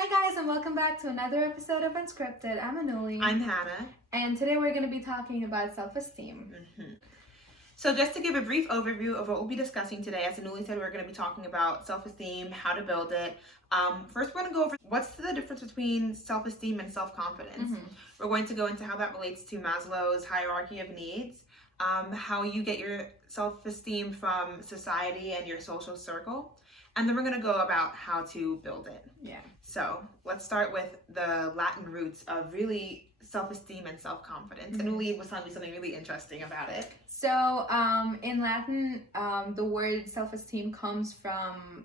Hi guys, and welcome back to another episode of Unscripted. I'm Anuli. I'm Hannah. And today we're going to be talking about self-esteem. So just to give a brief overview of what we'll be discussing today, as Anuli said, we're going to be talking about self-esteem, how to build it. First, we're going to go over what's the difference between self-esteem and self-confidence. We're going to go into how that relates to Maslow's hierarchy of needs, how you get your self-esteem from society and your social circle. And then we're going to go about how to build it. Yeah. So let's start with the Latin roots of really self-esteem and self-confidence. And Anuli was telling me something really interesting about it. So in Latin, the word self-esteem comes from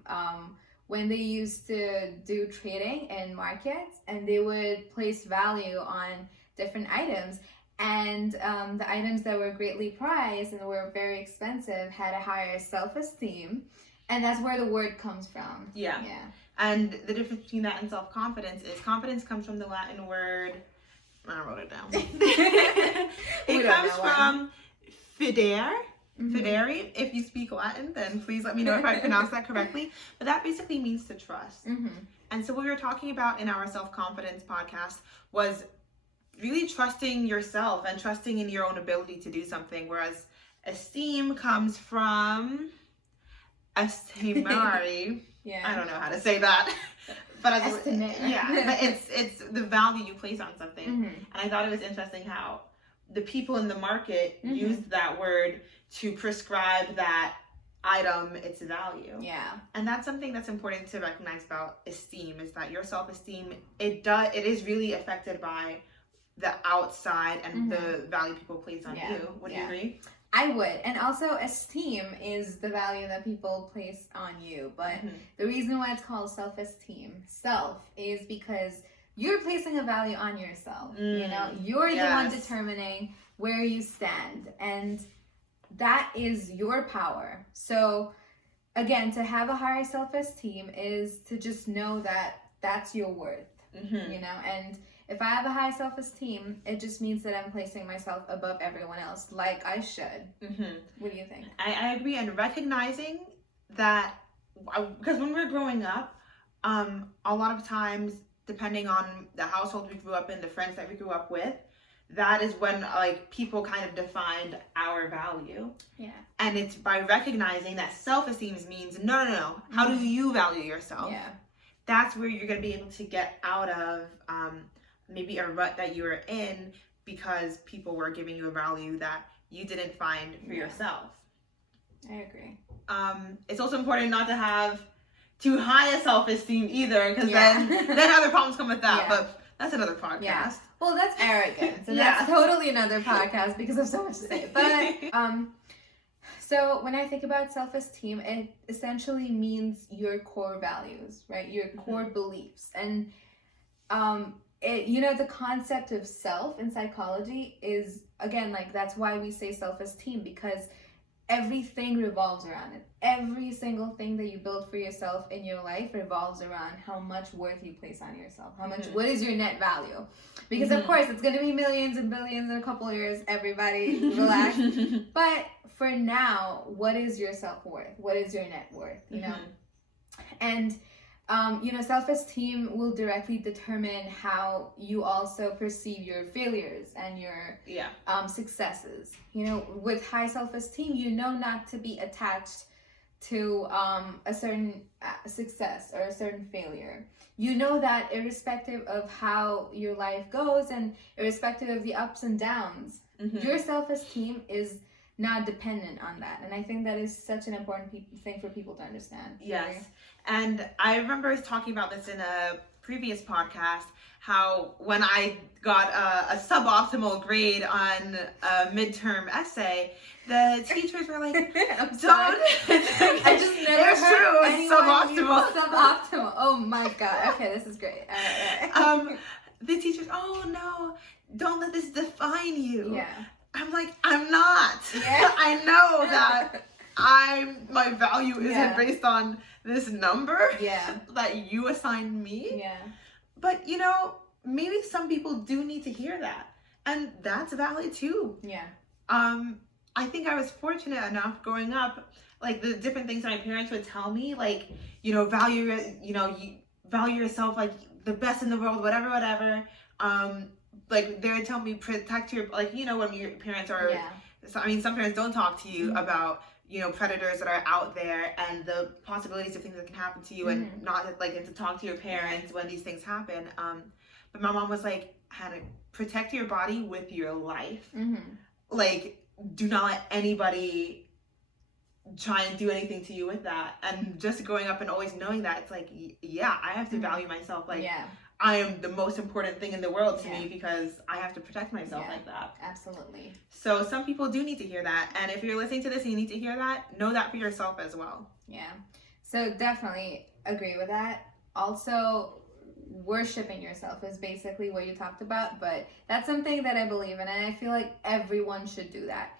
when they used to do trading in markets, and they would place value on different items. And the items that were greatly prized and were very expensive had a higher self-esteem. And that's where the word comes from. Yeah. And the difference between that and self-confidence is confidence comes from the Latin word, I wrote it down. It comes from fidere. Fidere. If you speak Latin, then please let me know if I pronounced that correctly. But that basically means to trust. And so what we were talking about in our self-confidence podcast was really trusting yourself and trusting in your own ability to do something, whereas esteem comes from estimare. I don't know how to say that, but but it's the value you place on something. And I thought it was interesting how the people in the market used that word to prescribe that item its value. And that's something that's important to recognize about esteem, is that your self-esteem, it is really affected by the outside and the value people place on you. Would you agree? I would. And also esteem is the value that people place on you. But the reason why it's called self-esteem, is because you're placing a value on yourself. You know, you're the one determining where you stand. And that is your power. So again, to have a higher self-esteem is to just know that that's your worth. You know, and if I have a high self-esteem, it just means that I'm placing myself above everyone else, like I should. What do you think? I agree, and recognizing that, because when we're growing up, a lot of times, depending on the household we grew up in, the friends that we grew up with, that is when like people kind of defined our value. And it's by recognizing that self-esteem means no. How do you value yourself? That's where you're going to be able to get out of maybe a rut that you were in because people were giving you a value that you didn't find for yourself. I agree. It's also important not to have too high a self-esteem either, because then other problems come with that. But that's another podcast. Well, that's arrogance, and that's totally another podcast because there's so much to say. But so when I think about self-esteem, it essentially means your core values, right? Your core beliefs. And the concept of self in psychology is, again, like, that's why we say self-esteem, because everything revolves around it. Every single thing that you build for yourself in your life revolves around how much worth you place on yourself. How much, what is your net value? Because of course it's going to be millions and billions in a couple of years. Everybody relax. But for now, what is your self-worth? What is your net worth? You know? And self-esteem will directly determine how you also perceive your failures and your successes. You know, with high self-esteem, you know not to be attached to a certain success or a certain failure. You know that irrespective of how your life goes and irrespective of the ups and downs, your self-esteem is not dependent on that. And I think that is such an important thing for people to understand. Yes. And I remember talking about this in a previous podcast, how when I got a suboptimal grade on a midterm essay, the teachers were like, I'm sorry. I just never heard anyone suboptimal. Oh my God. Okay, this is great. All right. The teachers, oh no, don't let this define you. I'm like, I'm not. I know that my value isn't based on this number that you assigned me. But maybe some people do need to hear that, and that's valid too. I think I was fortunate enough growing up, like the different things my parents would tell me, like, value yourself, like the best in the world, whatever. Like they would tell me protect your, like, you know, when your parents are, so, I mean, some parents don't talk to you about, you know, predators that are out there and the possibilities of things that can happen to you, and not like, and to talk to your parents when these things happen. But my mom was like, Hannah, protect your body with your life. Like, do not let anybody try and do anything to you with that. And just growing up and always knowing that, it's like, yeah, I have to value myself. Like, I am the most important thing in the world to me, because I have to protect myself like that. Absolutely. So some people do need to hear that. And if you're listening to this and you need to hear that, know that for yourself as well. Yeah. So definitely agree with that. Also, worshiping yourself is basically what you talked about, but that's something that I believe in, and I feel like everyone should do that.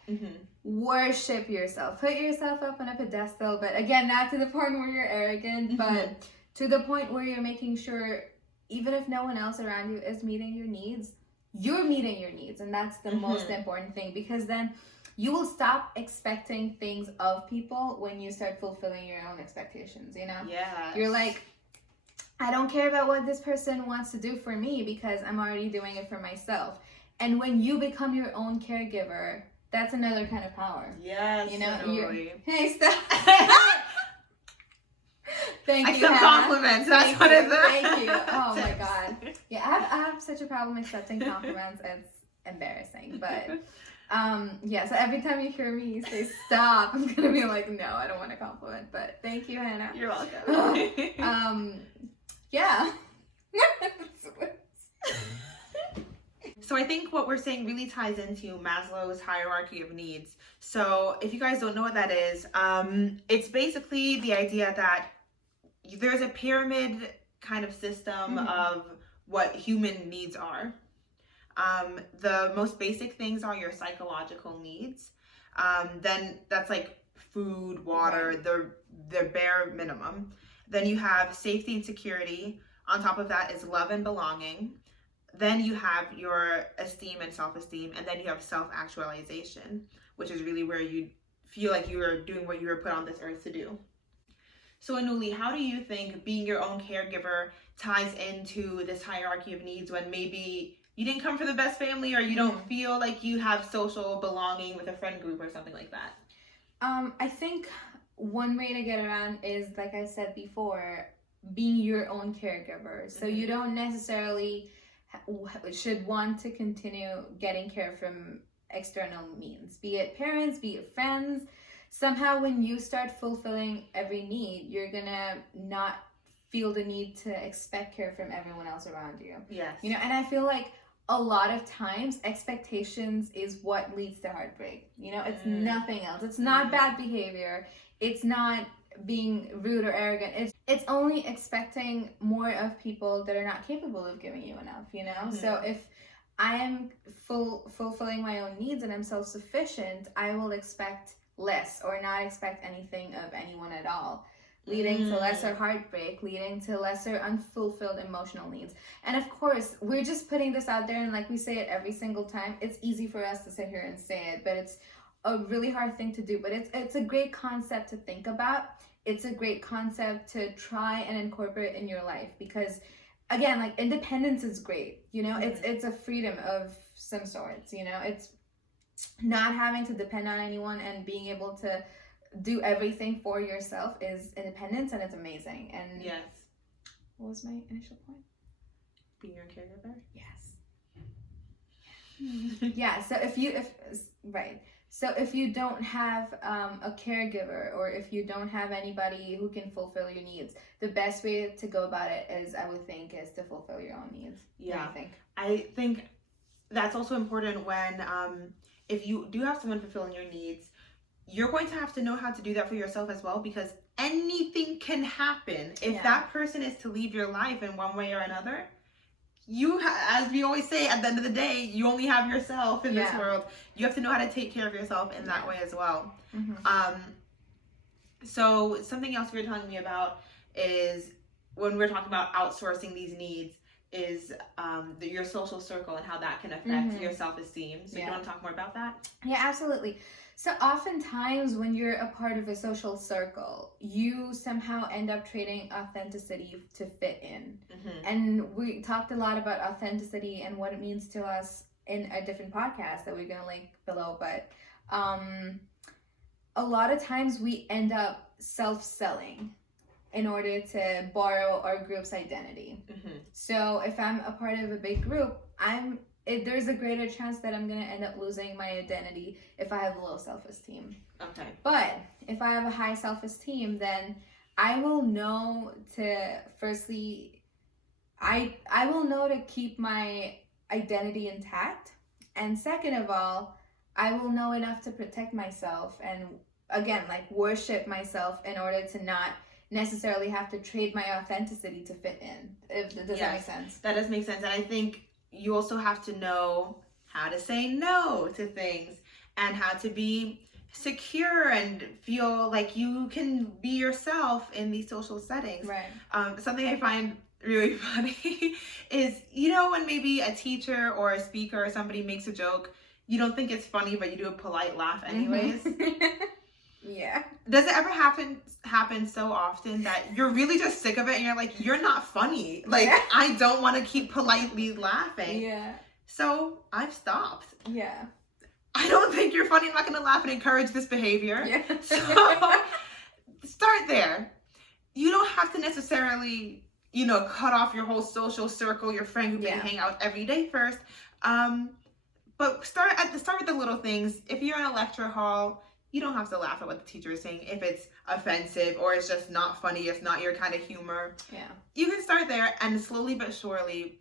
Worship yourself. Put yourself up on a pedestal, but again, not to the point where you're arrogant, but to the point where you're making sure, even if no one else around you is meeting your needs, you're meeting your needs. And that's the most important thing, because then you will stop expecting things of people when you start fulfilling your own expectations, you know? You're like, I don't care about what this person wants to do for me because I'm already doing it for myself. And when you become your own caregiver, that's another kind of power. Yes, you know, totally. Hey, stop. Thank you, Accept Hannah. compliments. That's what it is. Thank you. Oh my God. Yeah, I have such a problem accepting compliments. It's embarrassing, but yeah. So every time you hear me say stop, I'm gonna be like, no, I don't want a compliment. But thank you, Hannah. You're welcome. Yeah. So I think what we're saying really ties into Maslow's hierarchy of needs. So if you guys don't know what that is, it's basically the idea that there's a pyramid kind of system of what human needs are. The most basic things are your psychological needs. Then that's like food, water, the bare minimum. Then you have safety and security. On top of that is love and belonging. Then you have your esteem and self-esteem. And then you have self-actualization, which is really where you feel like you are doing what you were put on this earth to do. So Anuli, how do you think being your own caregiver ties into this hierarchy of needs when maybe you didn't come from the best family, or you don't feel like you have social belonging with a friend group or something like that? I think one way to get around is, like I said before, being your own caregiver. So you don't necessarily should want to continue getting care from external means, be it parents, be it friends. Somehow when you start fulfilling every need, you're gonna not feel the need to expect care from everyone else around you. Yes. You know, and I feel like a lot of times expectations is what leads to heartbreak. You know, it's nothing else. It's not bad behavior. It's not being rude or arrogant. It's only expecting more of people that are not capable of giving you enough, you know? So if I am fulfilling my own needs and I'm self-sufficient, I will expect less or not expect anything of anyone at all, leading to lesser heartbreak, leading to lesser unfulfilled emotional needs. And of course, we're just putting this out there, and like we say it every single time, it's easy for us to sit here and say it, but it's a really hard thing to do. But it's a great concept to think about. It's a great concept to try and incorporate in your life, because again, like, independence is great, you know. It's a freedom of some sorts, you know. It's not having to depend on anyone and being able to do everything for yourself is independence, and it's amazing. And yes, what was my initial point? Being your caregiver. Yes. Yeah. So if you don't have a caregiver, or if you don't have anybody who can fulfill your needs, the best way to go about it is, I would think, is to fulfill your own needs. Yeah. What do you think? I think that's also important when if you do have someone fulfilling your needs, you're going to have to know how to do that for yourself as well, because anything can happen. If that person is to leave your life in one way or another, as we always say, at the end of the day, you only have yourself in this world. You have to know how to take care of yourself in that way as well. So something else you were telling me about is, when we're talking about outsourcing these needs, is your social circle and how that can affect your self-esteem. So you want to talk more about that? Yeah, absolutely. So oftentimes when you're a part of a social circle, you somehow end up trading authenticity to fit in. And we talked a lot about authenticity and what it means to us in a different podcast that we're going to link below. But a lot of times we end up self-selling in order to borrow our group's identity. So if I'm a part of a big group, there's a greater chance that I'm going to end up losing my identity if I have low self-esteem. Okay. But if I have a high self-esteem, then I will know to, firstly, I will know to keep my identity intact. And second of all, I will know enough to protect myself and, again, like worship myself in order to not necessarily have to trade my authenticity to fit in. Does that make sense? That does make sense. And I think you also have to know how to say no to things and how to be secure and feel like you can be yourself in these social settings. Right. Something I find really funny is, when maybe a teacher or a speaker or somebody makes a joke, you don't think it's funny, but you do a polite laugh anyways. Yeah. Does it ever happen so often that you're really just sick of it and you're like, you're not funny. Like, I don't want to keep politely laughing. Yeah. So I've stopped. Yeah. I don't think you're funny. I'm not going to laugh and encourage this behavior. Yeah. So start there. You don't have to necessarily, cut off your whole social circle, your friend group that you hang out with every day first. But start with the little things. If you're in a lecture hall, you don't have to laugh at what the teacher is saying if it's offensive or it's just not funny, it's not your kind of humor. Yeah. You can start there and slowly but surely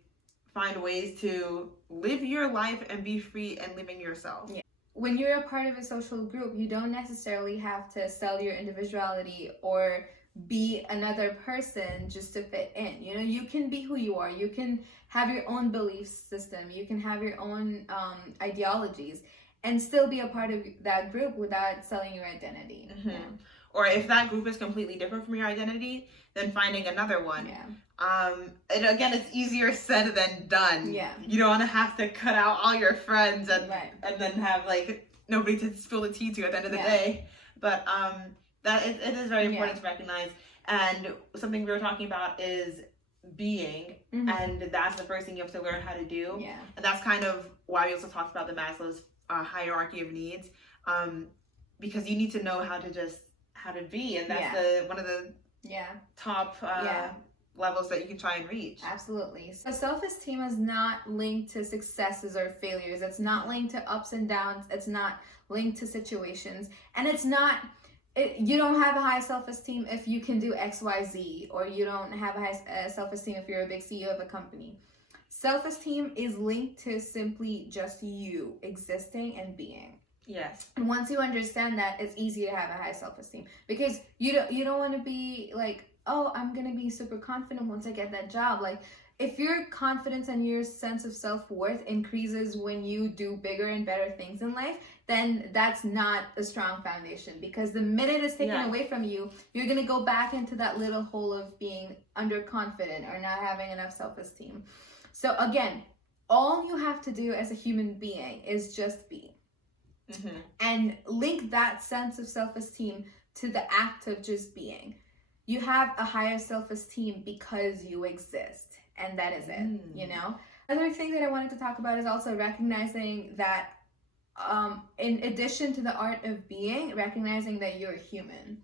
find ways to live your life and be free and living yourself. Yeah. When you're a part of a social group, you don't necessarily have to sell your individuality or be another person just to fit in. You can be who you are. You can have your own belief system. You can have your own ideologies and still be a part of that group without selling your identity. Yeah. Or if that group is completely different from your identity, then finding another one. Yeah. And again, it's easier said than done. Yeah. You don't want to have to cut out all your friends and then have nobody to spill the tea to at the end of the day. But it is very important to recognize. And something we were talking about is being, and that's the first thing you have to learn how to do. Yeah. And that's kind of why we also talked about the Maslow's hierarchy of needs, because you need to know how to be, and that's one of the top levels that you can try and reach. Absolutely. So self-esteem is not linked to successes or failures. It's not linked to ups and downs. It's not linked to situations, and you don't have a high self-esteem if you can do XYZ, or you don't have a high self-esteem if you're a big CEO of a company. Self-esteem is linked to simply just you existing and being. Yes. And once you understand that, it's easy to have a high self-esteem, because you don't want to be like, oh, I'm going to be super confident once I get that job. Like, if your confidence and your sense of self-worth increases when you do bigger and better things in life, then that's not a strong foundation, because the minute it's taken away from you, you're going to go back into that little hole of being underconfident or not having enough self-esteem. So again, all you have to do as a human being is just be. And link that sense of self-esteem to the act of just being. You have a higher self-esteem because you exist, and that is it. Another thing that I wanted to talk about is also recognizing that in addition to the art of being, recognizing that you're a human.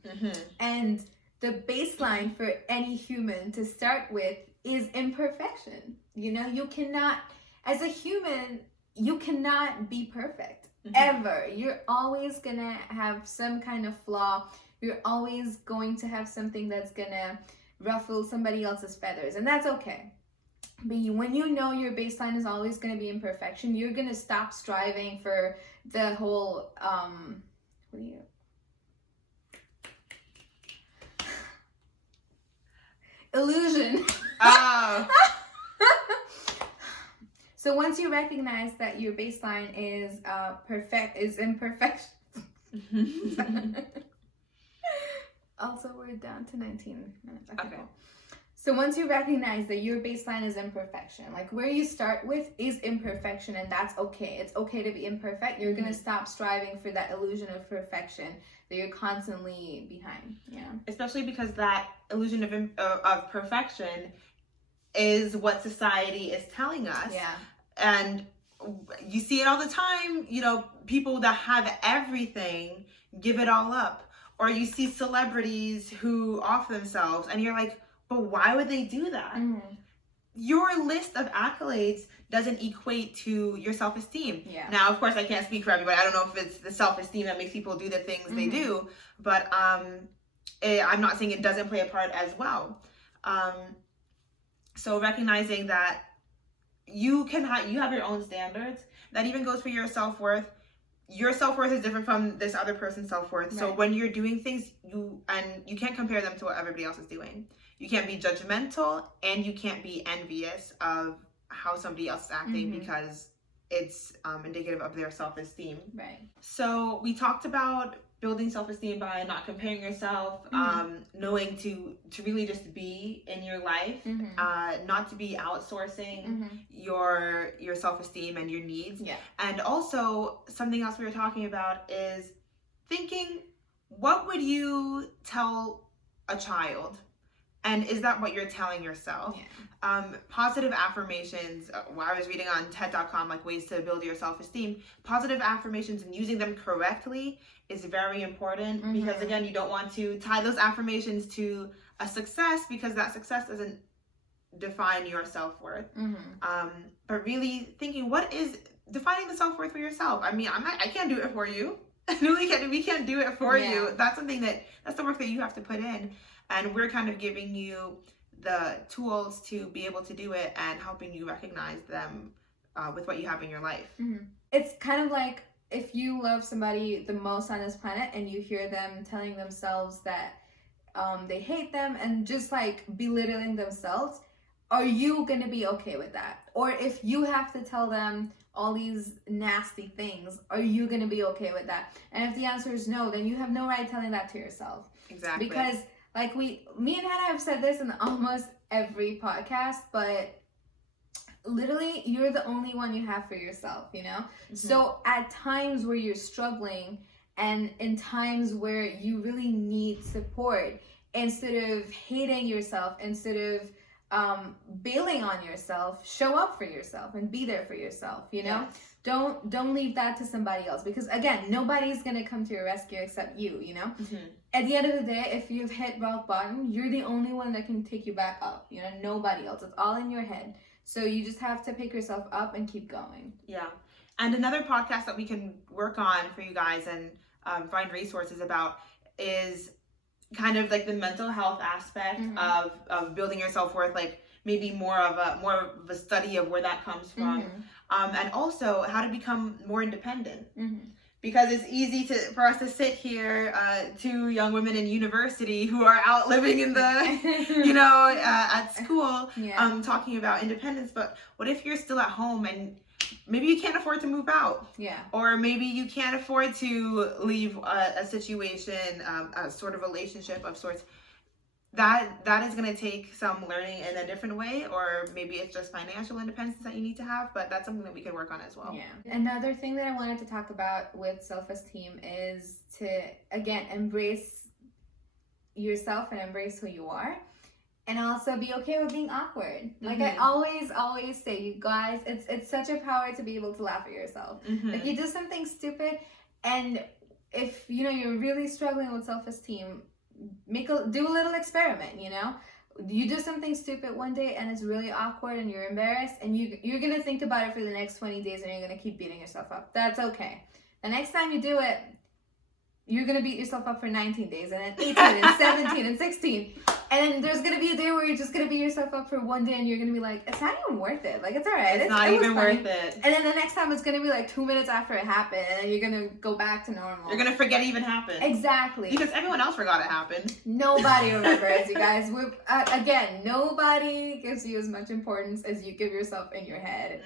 And the baseline for any human to start with is imperfection. You cannot, as a human, you cannot be perfect. Ever. You're always gonna have some kind of flaw. You're always going to have something that's gonna ruffle somebody else's feathers, and that's okay. But when you know your baseline is always gonna be imperfection, you're gonna stop striving for the whole illusion. Oh. So once you recognize that your baseline is imperfection. Also, we're down to 19 minutes. Okay, cool. So once you recognize that your baseline is imperfection, like where you start with is imperfection, and that's okay. It's okay to be imperfect. You're gonna stop striving for that illusion of perfection that you're constantly behind. Especially because that illusion of perfection is what society is telling us. Yeah. And you see it all the time. You know, people that have everything give it all up, or you see celebrities who off themselves, and you're like, but why would they do that? Your list of accolades doesn't equate to your self-esteem. Yeah. Now, of course, I can't speak for everybody. I don't know if it's the self-esteem that makes people do the things they do, but I'm not saying it doesn't play a part as well. So recognizing that you have your own standards. That even goes for your self-worth. Your self-worth is different from this other person's self-worth. Right. So when you're doing things, you can't compare them to what everybody else is doing. You can't be judgmental, and you can't be envious of how somebody else is acting because it's indicative of their self-esteem. Right. So we talked about building self-esteem by not comparing yourself, knowing to really just be in your life, not to be outsourcing your self-esteem and your needs. Yeah. And also something else we were talking about is thinking, what would you tell a child? And is that what you're telling yourself? Yeah. Positive affirmations, I was reading on TED.com, like ways to build your self-esteem. Positive affirmations and using them correctly is very important because, again, you don't want to tie those affirmations to a success because that success doesn't define your self-worth. But really thinking, what is defining the self-worth for yourself? I mean, I can't do it for you. We can't do it for you. That's something that's the work that you have to put in. And we're kind of giving you the tools to be able to do it and helping you recognize them with what you have in your life. It's kind of like if you love somebody the most on this planet and you hear them telling themselves that they hate them and just like belittling themselves, are you going to be okay with that? Or if you have to tell them all these nasty things, are you going to be okay with that? And if the answer is no, then you have no right telling that to yourself. Exactly. Because like me and Hannah have said this in almost every podcast, but literally you're the only one you have for yourself, you know? So at times where you're struggling and in times where you really need support, instead of hating yourself, instead of bailing on yourself, show up for yourself and be there for yourself, you know? Yes. Don't leave that to somebody else, because again, nobody's gonna come to your rescue except you, you know? At the end of the day, if you've hit rock bottom, you're the only one that can take you back up, you know? Nobody else. It's all in your head. So you just have to pick yourself up and keep going. Yeah. And another podcast that we can work on for you guys and find resources about is kind of like the mental health aspect of building your self-worth, like maybe more of a study of where that comes from, and also how to become more independent. Because it's easy for us to sit here, two young women in university who are out living in the, at school, talking about independence. But what if you're still at home and maybe you can't afford to move out? Yeah. Or maybe you can't afford to leave a situation, a sort of relationship of sorts. That is going to take some learning in a different way, or maybe it's just financial independence that you need to have, but that's something that we can work on as well. Yeah. Another thing that I wanted to talk about with self-esteem is to, again, embrace yourself and embrace who you are, and also be okay with being awkward. Like I always say, you guys, it's such a power to be able to laugh at yourself. If you do something stupid, and if you're really struggling with self-esteem, do a little experiment, you know? You do something stupid one day and it's really awkward and you're embarrassed, and you're gonna think about it for the next 20 days and you're gonna keep beating yourself up. That's okay. The next time you do it, you're gonna beat yourself up for 19 days, and then 18 and 17 and 16. And then there's gonna be a day where you're just gonna beat yourself up for one day and you're gonna be like, it's not even worth it. Like, it's all right. It's not even worth it. And then the next time it's gonna be like 2 minutes after it happened, and then you're gonna go back to normal. You're gonna forget it even happened. Exactly. Because everyone else forgot it happened. Nobody remembers, you guys. Again, nobody gives you as much importance as you give yourself in your head.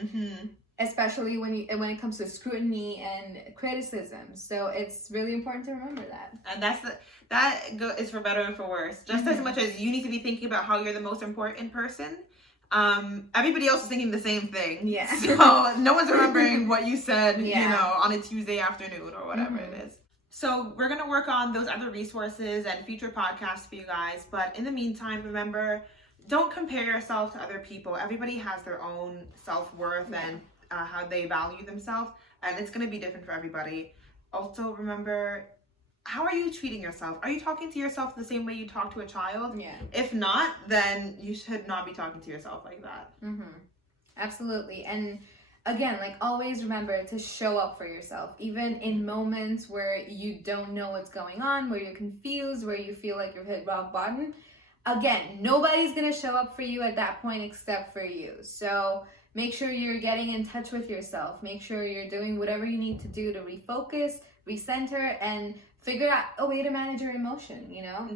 especially when it comes to scrutiny and criticism. So it's really important to remember that. And is for better and for worse. Just as much as you need to be thinking about how you're the most important person, everybody else is thinking the same thing. Yeah. So no one's remembering what you said, on a Tuesday afternoon or whatever it is. So we're going to work on those other resources and future podcasts for you guys. But in the meantime, remember, don't compare yourself to other people. Everybody has their own self-worth and how they value themselves. And it's going to be different for everybody. Also, remember, how are you treating yourself? Are you talking to yourself the same way you talk to a child? Yeah. If not, then you should not be talking to yourself like that. Absolutely. And again, like, always remember to show up for yourself, even in moments where you don't know what's going on, where you're confused, where you feel like you've hit rock bottom. Again, nobody's going to show up for you at that point except for you. So make sure you're getting in touch with yourself. Make sure you're doing whatever you need to do to refocus, recenter, and figure out a way to manage your emotion,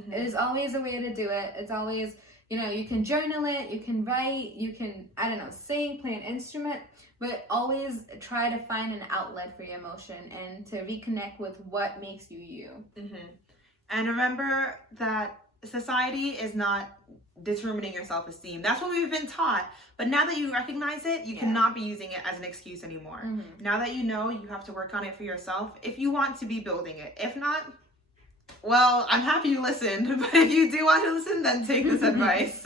There's always a way to do it. It's always, you can journal it, you can write, you can, sing, play an instrument, but always try to find an outlet for your emotion and to reconnect with what makes you you. And remember that society is not determining your self-esteem. That's what we've been taught. But now that you recognize it, you cannot be using it as an excuse anymore. Now that you know, you have to work on it for yourself if you want to be building it. If not, well, I'm happy you listened. But if you do want to listen, then take this advice.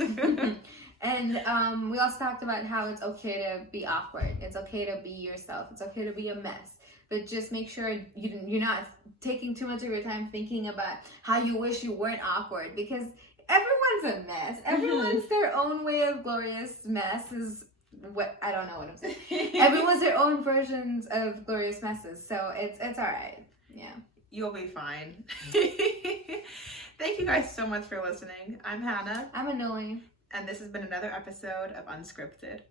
And we also talked about how it's okay to be awkward. It's okay to be yourself. It's okay to be a mess. But just make sure you're not taking too much of your time thinking about how you wish you weren't awkward, because everyone's a mess. Everyone's their own way of glorious mess is what, I don't know what I'm saying. Everyone's their own versions of glorious messes. So it's all right. Yeah. You'll be fine. Thank you guys so much for listening. I'm Hannah. I'm Anuli. And this has been another episode of Unscripted.